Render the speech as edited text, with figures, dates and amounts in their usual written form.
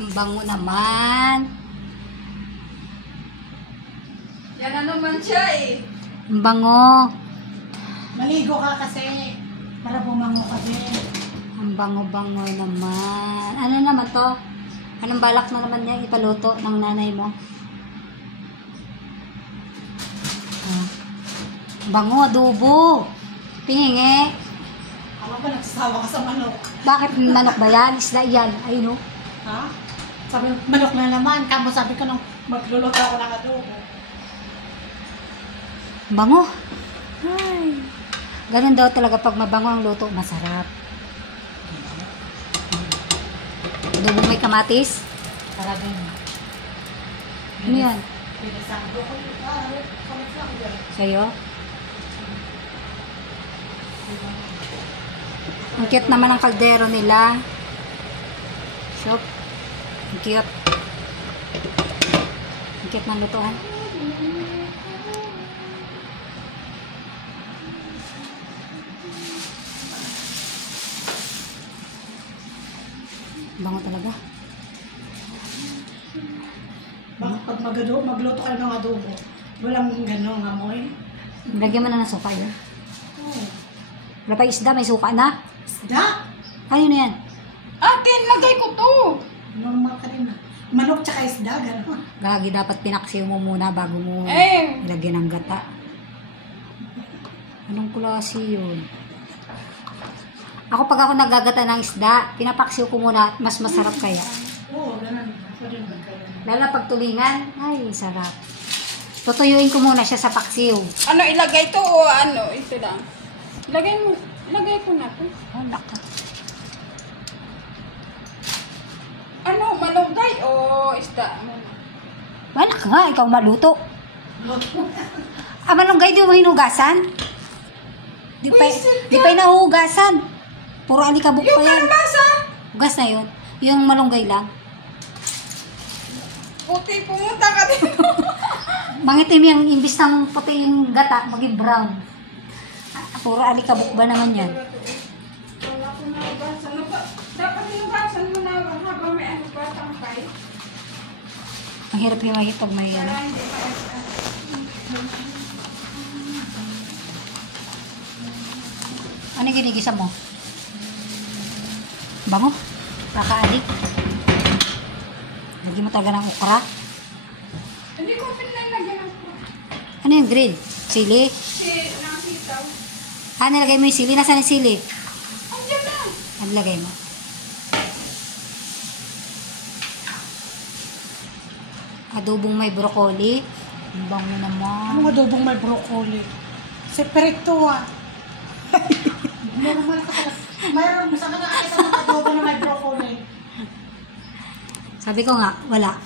Ang bango naman. Yan na naman siya eh. Ang bango. Maligo ka kasi. Para bumango ka din. Ang bango-bango naman. Ano naman to? Anong balak na naman niya ipaluto ng nanay mo? Ah. Bango, adobo. Pingingi. Alam ba, nagsasawa ka sa manok? Bakit manok ba yan? Isda yan. Ayun o. Ha? Sabi, manok na naman. Kamo sabi ko nung magluluto ako ng adobo. Bango. Ay. Ganun daw talaga pag mabango ang luto, masarap. Adobo may kamatis. Para din. Ano yan? Pinisang broccoli. Kamit lang dyan. Sa'yo? Ang cute naman ang kaldero nila. So, ang cute. Ang cute ng lutuan. Bango talaga. Bakit pag magluto kayo ng adobo, walang gano'ng amoy? Lagyan mo na ng suka yun. Oo. Wala pa isda, may suka na. Isda? Ayun na yan. Atin, lagay ko to. Normal ka rin na. Manok tsaka isda, gano'n. Gagi, dapat pinaksiw mo muna bago mo Eh. ilagyan ng gata. Anong klase yun? Ako pag ako naggagata ng isda, pinapaksiw ko muna, mas masarap kaya. Oo, gano'n. Pwede ba kayo? Lalo pag tulingan, ay sarap. Tutuyuin ko muna siya sa paksiw. Ano, ilagay to o ano? Ito lang. Ilagay mo. Ilagay ko na to. Oh, naka. Ano, malunggay o isda? Wala ka nga, ikaw maluto. Ah, malunggay di mo hinugasan? Di pa nahugasan. Puro alikabok Yung pa yan. kalabasa! Hugas na yun. Yung malunggay lang. Puti, pumunta ka dito. Mangitim yung imbis ng puti yung gata, maging brown. Ah, puro alikabok ba naman yan? Wala ko nahugasan. Dapat hinugasan mo na habang may ano pa, tangkay. Ang hirap yung mahit pag may ano. Para hindi Ano yung ginigisa mo? Bango. Kakaadik. Lagi mo talaga ng okra. Hindi ko pinalagyan ako. Ano yung green? Sili? Nakasitaw. Ah, nilagay mo yung sili. Nasaan yung sili? Andiyan na. Ano lagay mo? Adobong may broccoli. Ang bango naman. Anong adobong may broccoli? Separate to ah. Normal ka pala. Mayroon, saan ka nakakita ng adobo na may broccoli? Sabi ko nga, wala.